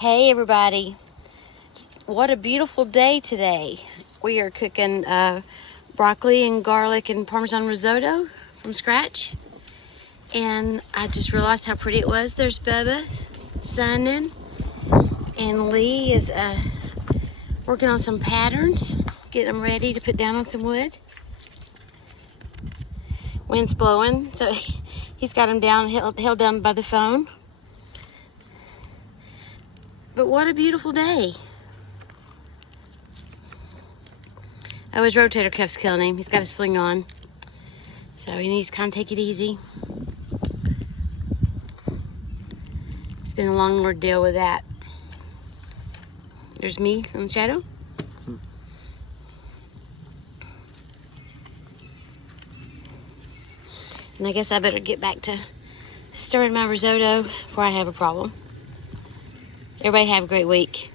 Hey everybody, what a beautiful day today. We are cooking broccoli and garlic and Parmesan risotto from scratch. And I just realized how pretty it was. There's Bubba sunning, and Lee is working on some patterns, getting them ready to put down on some wood. Wind's blowing, so he's got them down, held down by the phone. But what a beautiful day. Oh, his rotator cuff's killing him. He's got a sling on. So he needs to kind of take it easy. It's been a long ordeal with that. There's me in the shadow. And I guess I better get back to stirring my risotto before I have a problem. Everybody have a great week.